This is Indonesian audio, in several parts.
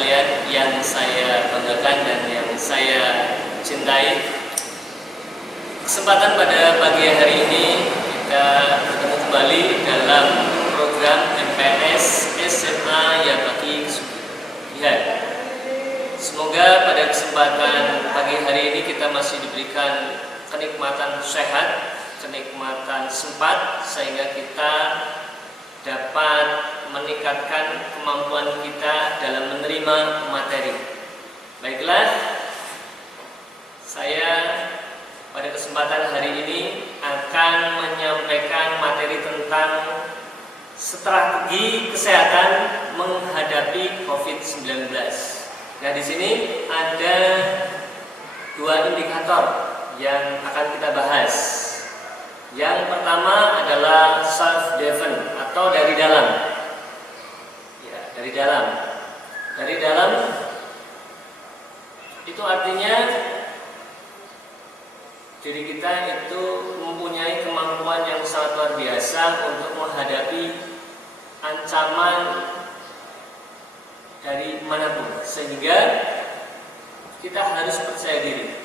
sekalian yang saya banggakan dan yang saya cintai, kesempatan pada pagi hari ini kita bertemu kembali dalam program MPS SMA Yapaki Sugihan. Semoga pada kesempatan pagi hari ini kita masih diberikan kenikmatan sehat, kenikmatan sempat, sehingga kita dapat meningkatkan kemampuan kita dalam menerima materi. Baiklah, saya pada kesempatan hari ini akan menyampaikan materi tentang strategi kesehatan menghadapi COVID-19. Nah, di sini ada dua indikator yang akan kita bahas. Yang pertama adalah self-defense atau dari dalam. Ya, dari dalam. Dari dalam itu artinya diri kita itu mempunyai kemampuan yang sangat luar biasa untuk menghadapi ancaman dari manapun, sehingga kita harus percaya diri.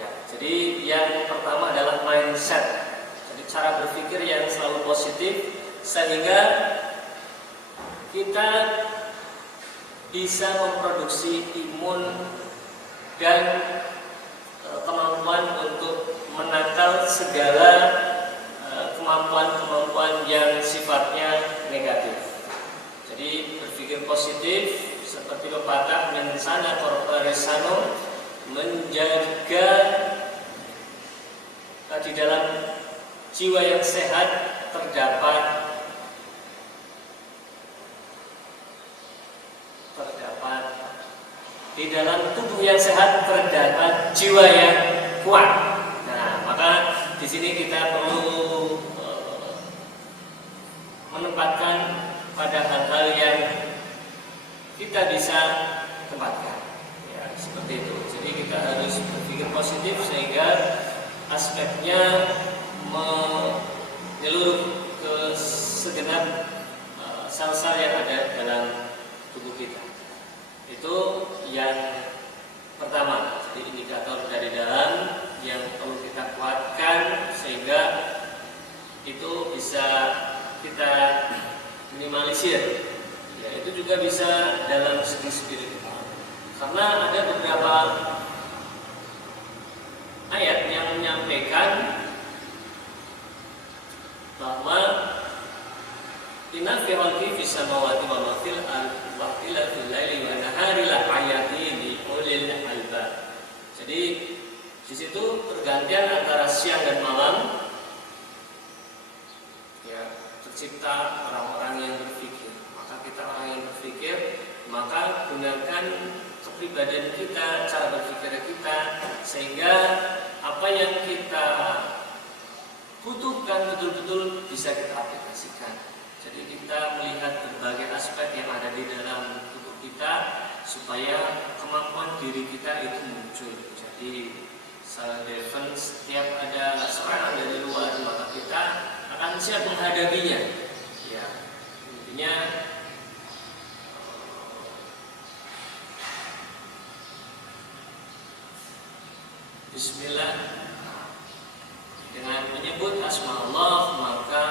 Ya, jadi yang pertama adalah mindset. Cara berpikir yang selalu positif, sehingga kita bisa memproduksi imun dan kemampuan untuk menangkal segala kemampuan-kemampuan yang sifatnya negatif. Jadi berpikir positif seperti pepatah mensana corpore sano, menjaga di dalam jiwa yang sehat terdapat di dalam tubuh yang sehat terdapat jiwa yang kuat. Nah, maka di sini kita perlu menempatkan pada hal-hal yang kita bisa tempatkan. Ya, seperti itu. Jadi kita harus berpikir positif sehingga aspeknya menyeluruh ke segenap sel-sel yang ada dalam tubuh kita. Itu yang pertama. Jadi indikator dari dalam yang perlu kita kuatkan sehingga itu bisa kita minimalisir. Ya, itu juga bisa dalam segi spiritual. Karena ada beberapa ayat yang menyampaikan bahwa inna fi khalqi fis samawati wa ma fil ardi wa ikhtilafil laili wan nahari la ayatin li ulil albab. Jadi di situ pergantian antara siang dan malam, ya, tercipta orang-orang yang berpikir. Maka kita orang yang berpikir, maka gunakan kepribadian kita, cara berpikir kita, sehingga apa yang kita butuhkan betul-betul bisa kita aplikasikan. Jadi kita melihat berbagai aspek yang ada di dalam tubuh kita supaya kemampuan diri kita itu muncul. Jadi self-defense, setiap ada serangan dari luar maka kita akan siap menghadapinya. Ya, intinya Bismillah. Dengan menyebut asma Allah maka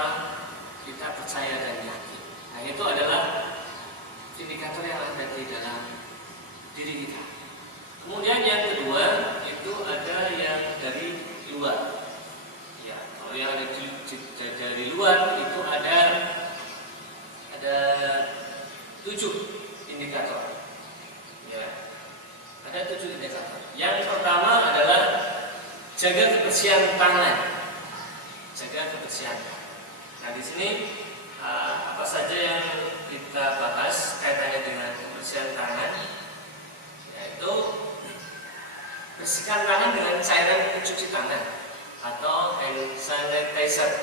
kita percaya dan yakin. Nah, itu adalah indikator yang ada di dalam diri kita. Kemudian yang kedua itu ada yang dari luar. Ya, kalau yang ada dari luar itu ada 7 indikator. Ya, ada 7 indikator. Yang pertama adalah jaga kebersihan tangan. Jaga kebersihan. Nah, di sini apa saja yang kita bahas kaitannya dengan kebersihan tangan, yaitu bersihkan tangan dengan cairan pencuci tangan atau hand sanitizer.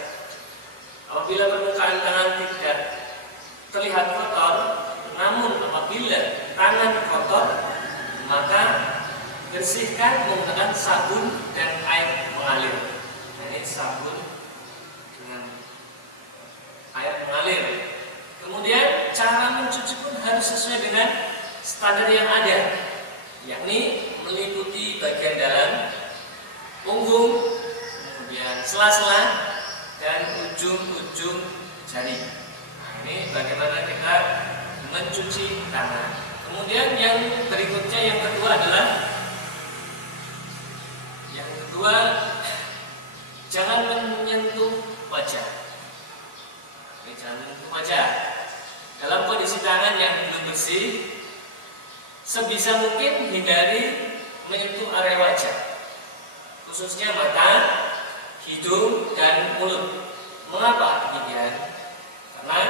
Apabila permukaan tangan tidak terlihat kotor, namun apabila tangan kotor, maka bersihkan menggunakan sabun dan air mengalir. Nah, ini sabun dengan air mengalir. Kemudian cara mencuci pun harus sesuai dengan standar yang ada, yakni meliputi bagian dalam punggung, kemudian sela-sela, dan ujung-ujung jari. Nah, ini bagaimana kita mencuci tangan. Kemudian yang berikutnya, yang kedua adalah jangan menyentuh wajah. Ini jangan menyentuh wajah. Dalam kondisi tangan yang belum bersih, sebisa mungkin hindari menyentuh area wajah, khususnya mata, hidung, dan mulut. Mengapa demikian? Karena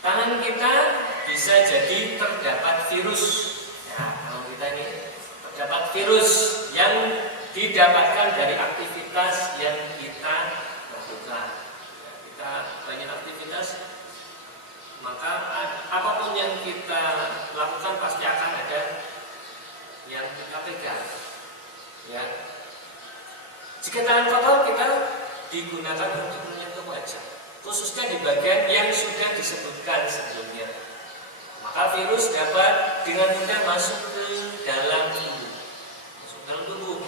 tangan kita bisa jadi terdapat virus. Ya, kalau kita ini terdapat virus yang didapatkan dari aktivitas yang kita lakukan. Ya, kita banyak aktivitas, maka apapun yang kita lakukan pasti akan ada yang kita pegang. Ya. Jika tangan kotor, kita digunakan untuk menyentuh wajah, khususnya di bagian yang sudah disebutkan sebelumnya. Maka virus dapat dengan mudah masuk ke dalam tubuh.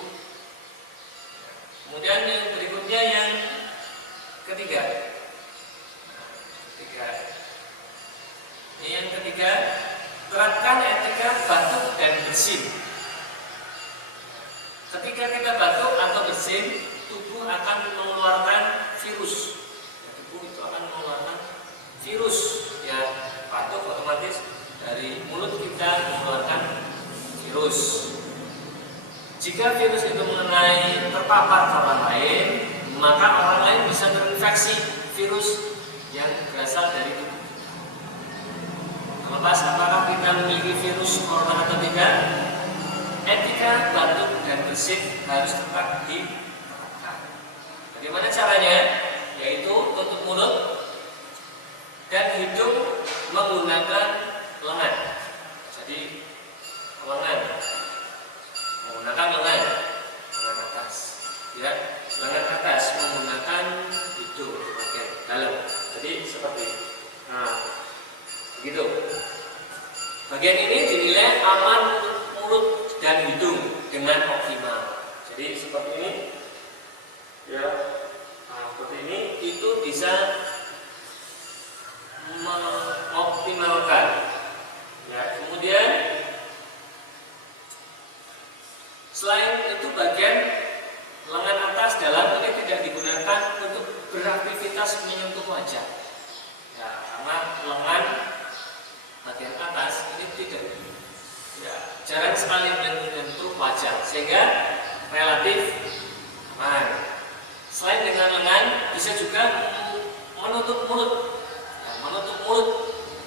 Kemudian yang berikutnya, yang ketiga. Yang ketiga, terapkan etika batuk dan bersin. Ketika kita batuk atau bersin, tubuh akan mengeluarkan virus. Tubuh itu akan mengeluarkan virus. Ya, batuk otomatis dari mulut kita mengeluarkan virus. Jika virus itu mengenai terpapar ke orang lain, maka orang lain bisa terinfeksi virus yang berasal dari tubuh. Terlepas apakah kita memiliki virus corona atau tidak, etika batuk dan bersin harus tetap diterapkan. Bagaimana caranya? Yaitu tutup mulut dan hidung menggunakan lengan. Jadi lengan atas, ya, lengan atas menggunakan hidung bagian dalam. Jadi seperti ini. Nah, begitu. Bagian ini dinilai aman untuk mulut dan hidung dengan optimal. Jadi seperti ini, ya, seperti ini itu bisa mengoptimalkan. Ya, kemudian selain itu bagian lengan atas dalam ini tidak digunakan untuk beraktivitas menyentuh wajah. Ya, karena lengan bagian atas ini tidak, ya, jarang sekali menyentuh wajah, sehingga relatif aman. Selain dengan lengan, bisa juga menutup mulut,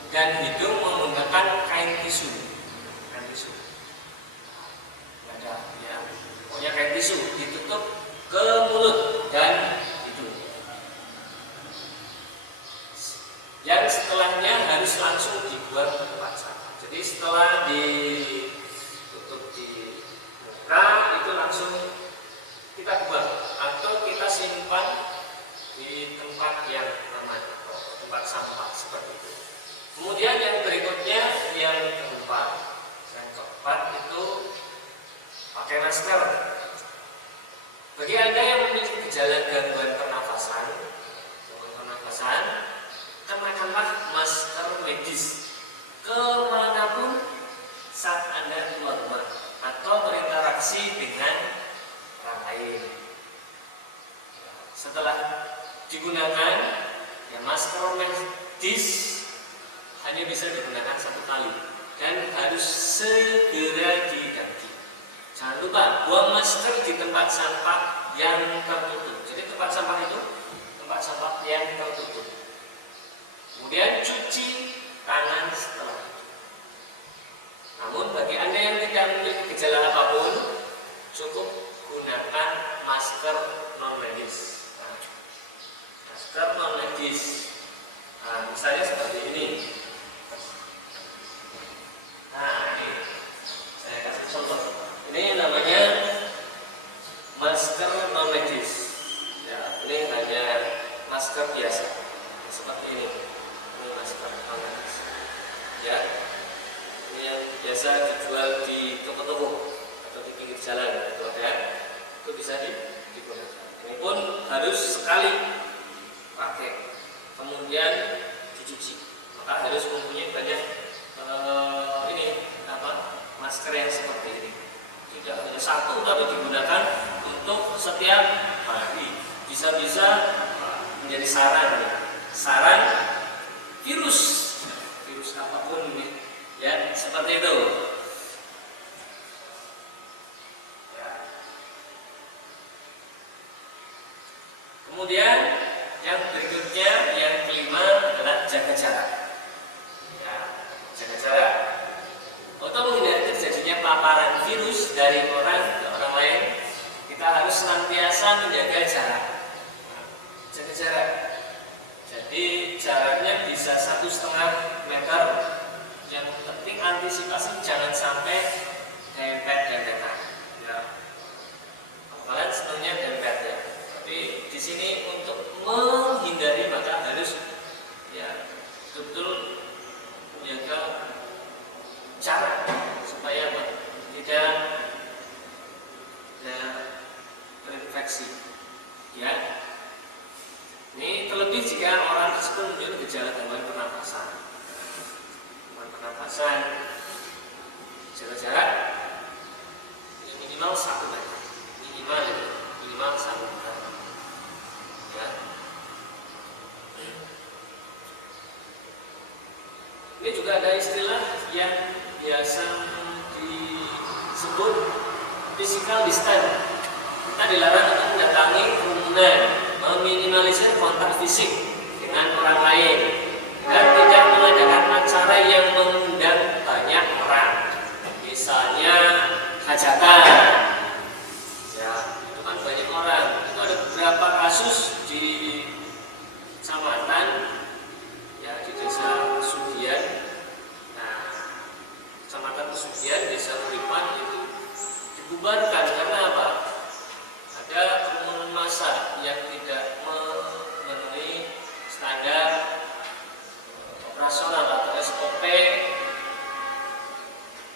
dan hidung menggunakan kain tisu. Pokoknya kain tisu ditutup ke mulut dan hidung. Yang setelahnya harus langsung dibuang ke tempat sampah. Jadi setelah ditutup di muka, itu langsung kita buang atau kita simpan di tempat yang aman, tempat sampah seperti itu. Kemudian yang berikutnya, yang keempat itu pakai masker. Bagi Anda yang memiliki gejala gangguan pernafasan, kenakanlah masker medis kemanapun saat Anda keluar rumah atau berinteraksi dengan orang lain. Setelah digunakan, ya, masker medis hanya bisa digunakan satu kali dan harus segera diganti. Jangan lupa buang masker di tempat sampah yang tertutup. Jadi tempat sampah itu tempat sampah yang tertutup. Kemudian cuci tangan setelah itu. Namun bagi Anda yang tidak memiliki gejala apapun, cukup gunakan masker non medis. Masker non medis. Nah, misalnya seperti ini. Nah, ini saya kasih contoh. Ini namanya masker non medis. Ya, ini hanya masker biasa seperti ini. Ini masker non medis. Ya, ini biasa dijual di toko-toko atau di pinggir jalan itu ada, itu bisa digunakan. Ini pun harus sekali pakai, kemudian dicuci. Maka harus mempunyai banyak masker yang seperti ini. Tidak hanya satu tapi digunakan untuk setiap hari. Bisa-bisa menjadi sarang virus apapun ya, seperti itu. Ya. Kemudian yang berikutnya, yang kelima adalah jaga jarak. Ya, jaga jarak. Untuk menghindari terjadinya paparan virus dari orang ke orang lain, kita harus senantiasa menjaga jarak. Jaga jarak. Jadi jaraknya bisa 1,5 meter. Yang penting antisipasi jangan sampai dempet-dempetan. Ya. Kalian sebenarnya dempet ya. Tapi di sini untuk menghindari maka harus ya betul-betul menjaga jarak supaya tidak terinfeksi. Ya. Ini terlebih jika orang tersebut memiliki gejala gangguan pernapasan. Jaga jarak minimal 1 meter. Minimal 1 meter. Ya. Ini juga ada istilah yang biasa disebut physical distance. Kita dilarang untuk mendatangi kerumunan, meminimalisir kontak fisik dengan orang lain, dan tidak mengadakan acara yang mengundang banyak orang, misalnya hajatan. Ya, itu kan banyak orang. Itu ada beberapa kasus di kecamatan, ya di desa Pesugihan. Nah, kecamatan Pesugihan, desa Uripan itu dibubarkan karena apa? Ada kerumunan massa yang tidak memenuhi standar operasional atau SOP,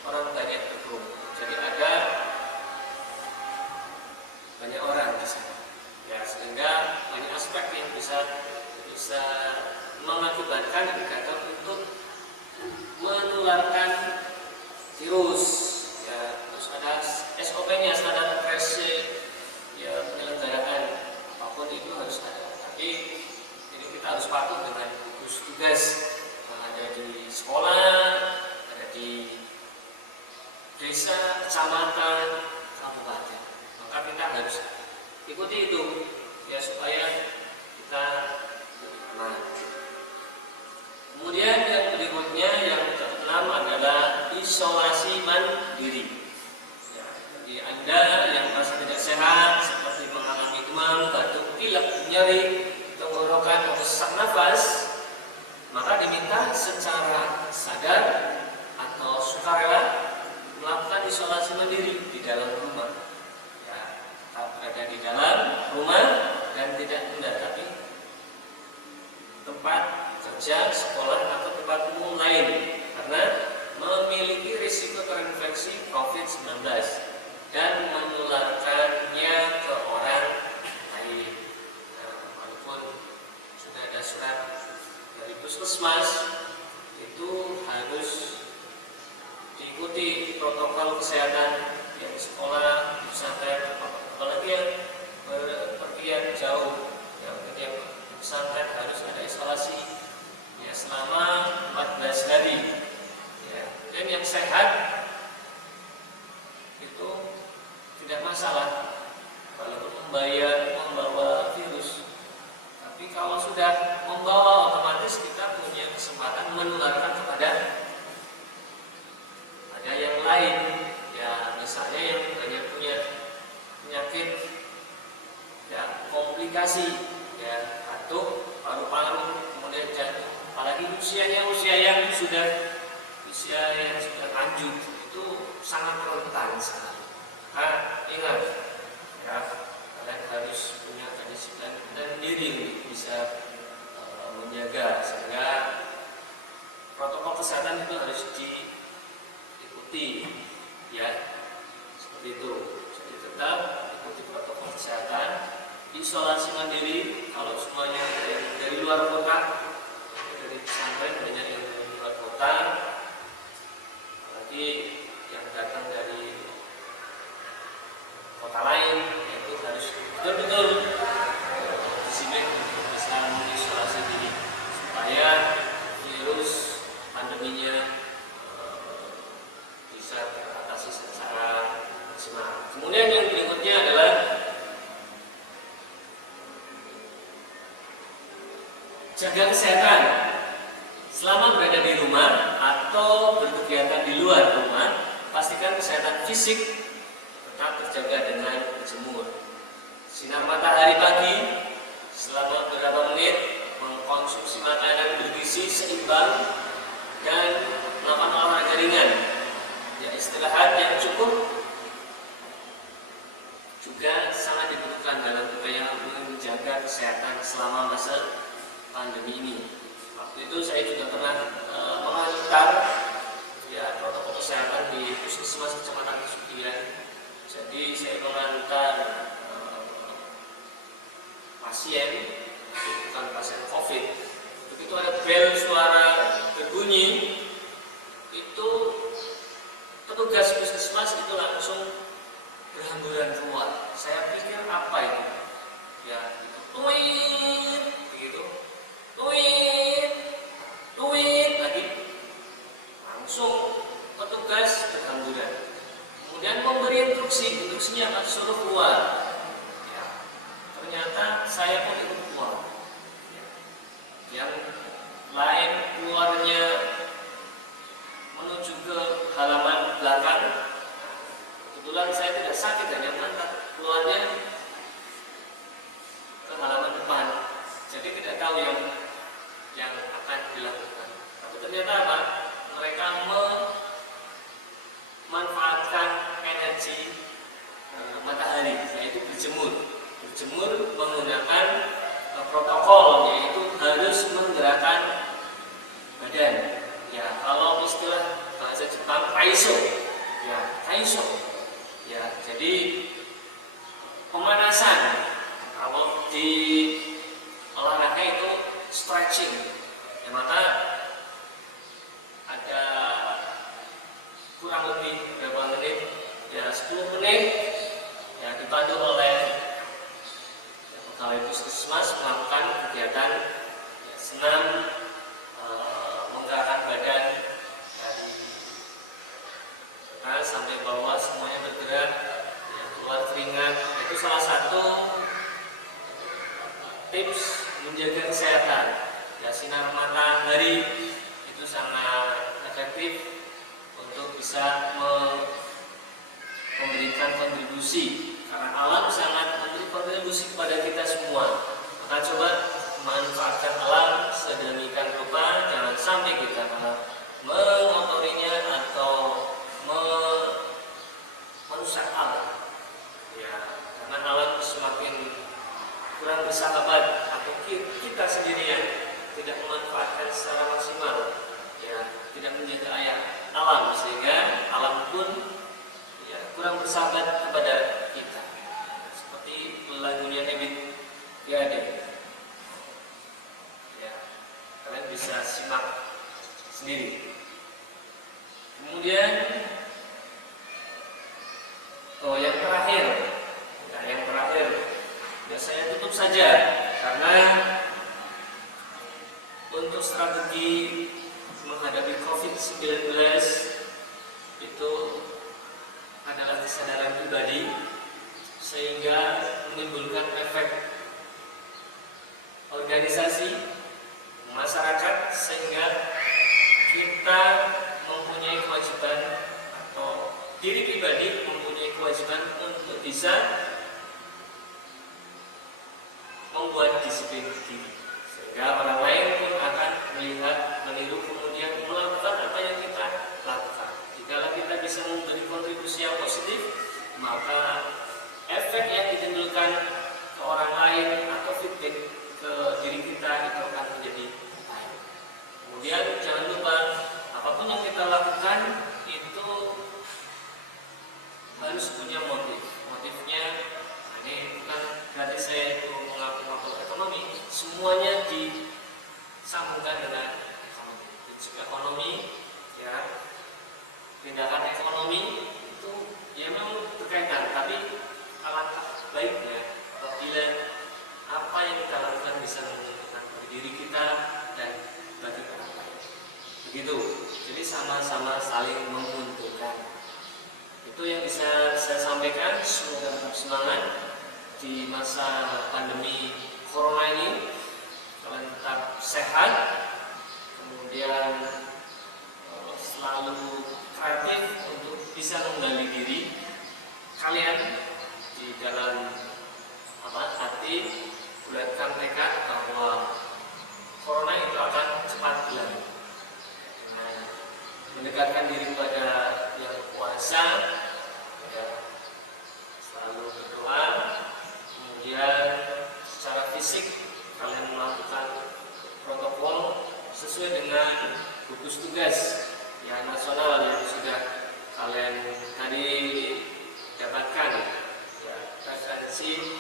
orang banyak berkerumun. Jadi ada banyak orang di sana. Ya, sehingga banyak aspek yang bisa mengakibatkan indikator untuk menularkan virus. Ya, terus ada SOP-nya, standar operasi. Ya, penyelenggaraan apapun itu harus ada. Tapi ini kita harus patuh dengan gugus tugas yang ada di sekolah, ada di desa, kecamatan, kabupaten. Maka kita harus ikuti itu ya supaya kita aman. Kemudian yang berikutnya, yang keenam adalah isolasi mandiri. Jadi Anda yang merasa tidak sehat seperti mengalami demam, batuk, pilek, nyeri, tenggorokan atau sesak nafas, maka diminta secara sadar atau sukarela melakukan isolasi mandiri di dalam rumah. Ya, tetap berada di dalam rumah dan tidak mendatangi tempat kerja, sekolah atau tempat umum lain karena memiliki risiko terinfeksi COVID-19 dan menularkannya ke orang lain. Nah, walaupun sudah ada surat dari puskesmas, itu harus diikuti protokol kesehatan yang sekolah, pesantren, apalagi yang berpergian jauh, yang pesantren harus ada isolasi ya selama 14 hari. Ya, dan yang sehat itu tidak masalah walaupun membawa virus. Tapi kalau sudah membawa, otomatis kita punya kesempatan menularkan kepada yang lain. Ya, misalnya yang banyak punya penyakit ya komplikasi ya, batuk, paru-paru, kemudian jantung. Apalagi usia yang sudah lanjut itu sangat rentan sekali. Ingat ya, kalian harus punya kedisiplinan dan diri bisa menjaga sehingga protokol kesehatan itu harus ikuti, ya seperti itu. Jadi tetap ikuti protokol kesehatan, isolasi mandiri. Kalau semuanya dari luar kota, dari pesantren banyak yang dari luar kota, apalagi yang datang dari kota lain, itu harus betul-betul disiplin bisa mengisolasi diri supaya virus pandeminya bisa teratasi secara maksimal. Kemudian yang berikutnya adalah jaga kesehatan. Selama berada di rumah atau berkegiatan di luar rumah, pastikan kesehatan fisik tetap terjaga dengan berjemur. Sinar matahari pagi selama beberapa menit, mengkonsumsi makanan bergizi seimbang, dan melakukan olahraga ringan. Ya, istirahat yang cukup juga sangat dibutuhkan dalam upaya menjaga kesehatan selama masa pandemi ini. Waktu itu saya juga pernah mengantar ya protokol kesehatan di Puskesmas Kecamatan Pesugihan. Jadi saya mengantar pasien, bukan pasien COVID. Begitu ada bel suara berbunyi, itu petugas puskesmas itu langsung berhamburan keluar. Saya pikir apa itu? Ya, itu tuit, begitu, tuit lagi. Langsung petugas berhamburan. Kemudian memberi instruksinya akan suruh keluar. Ya, ternyata saya pun ikut keluar. Ya. Yang lain keluarnya menuju ke halaman belakang. Kebetulan saya tidak sakit, hanya mantap keluarnya ke halaman depan. Jadi tidak tahu yang akan dilakukan. Tapi ternyata apa? Mereka memanfaatkan energi matahari, yaitu berjemur menggunakan protokol, yaitu harus menggerakkan badan. Ya, kalau istilah bahasa Jepang taiso, ya, jadi pemanasan. Kalau di olahraga itu stretching, ya, maka ada kurang lebih berapa menit, ya 10 menit, ya dipandu oleh pegawai puskesmas melakukan kegiatan ya, senam, menggerakkan badan dari atas sampai bawah, semuanya bergerak, ya, keluar keringat. Itu salah satu tips menjaga kesehatan. Ya, sinar matahari itu sangat efektif untuk bisa memberikan kontribusi, karena alam sangat memberi kontribusi kepada kita semua. Maka coba manfaatkan alam sedemikian rupa, jangan sampai kita malah mengotorinya atau merusak alam. Ya, karena alam semakin kurang bersahabat atau kita sendiri yang tidak memanfaatkan secara maksimal, ya, tidak menjaga alam, sehingga alam pun ya kurang bersahabat kepada kita. Seperti lagunya Ebit Ade. Ya, kalian bisa simak sendiri. Kemudian yang terakhir, ya saya tutup saja, karena untuk strategi menghadapi COVID-19 itu adalah kesadaran pribadi, sehingga menimbulkan efek organisasi masyarakat, sehingga kita mempunyai kewajiban atau diri pribadi mempunyai kewajiban untuk bisa membuat disiplin diri, sehingga orang lain pun akan melihat, meniru, kemudian melakukan apa yang kita lakukan. Jika kita bisa memberi kontribusi yang positif, maka efek yang ditimbulkan ke orang lain atau feedback ke diri kita itu akan menjadi baik. Kemudian jangan lupa, apapun yang kita lakukan itu ekonomi itu ya memang berkaitan, tapi alangkah baiknya apabila apa yang kita lakukan bisa menguntungkan bagi diri kita dan bagi orang lain. Begitu. Jadi sama-sama saling menguntungkan. Itu yang bisa saya sampaikan. Semoga tetap semangat di masa pandemi corona ini. Kalian tetap sehat, kemudian selalu kreatif untuk bisa menggali diri kalian di dalam hati, bulatkan tekad bahwa corona itu akan cepat berlalu. Dengan mendekatkan diri kepada yang berkuasa, ya, selalu berdoa, kemudian secara fisik kalian melakukan protokol sesuai dengan gugus tugas yang nasional yang sudah kalian tadi dapatkan, ya, referensi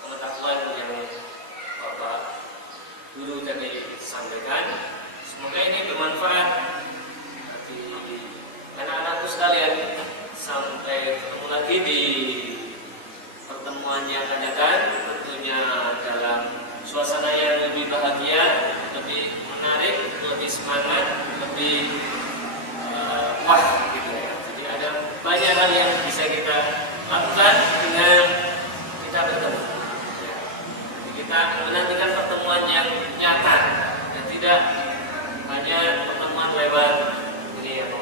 pengetahuan yang Bapak Guru tadi sampaikan. Semoga ini bermanfaat bagi anak-anakku sekalian. Sampai ketemu lagi di pertemuan yang akan datang, tentunya dalam suasana yang lebih bahagia, lebih menarik, lebih semangat, lebih wah gitu ya. Jadi ada banyak hal yang bisa kita lakukan dengan kita bertemu. Ya. Jadi kita menantikan pertemuan yang nyata dan tidak hanya pertemuan lewat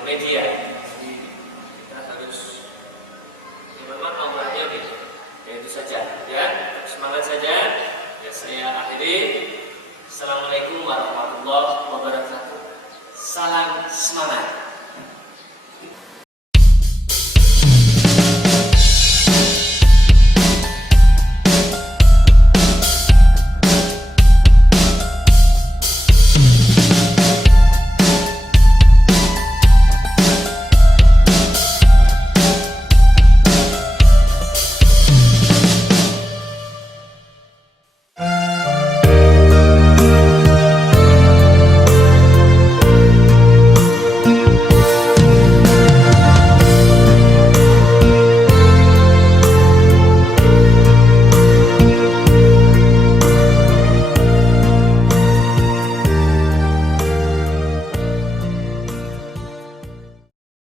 media.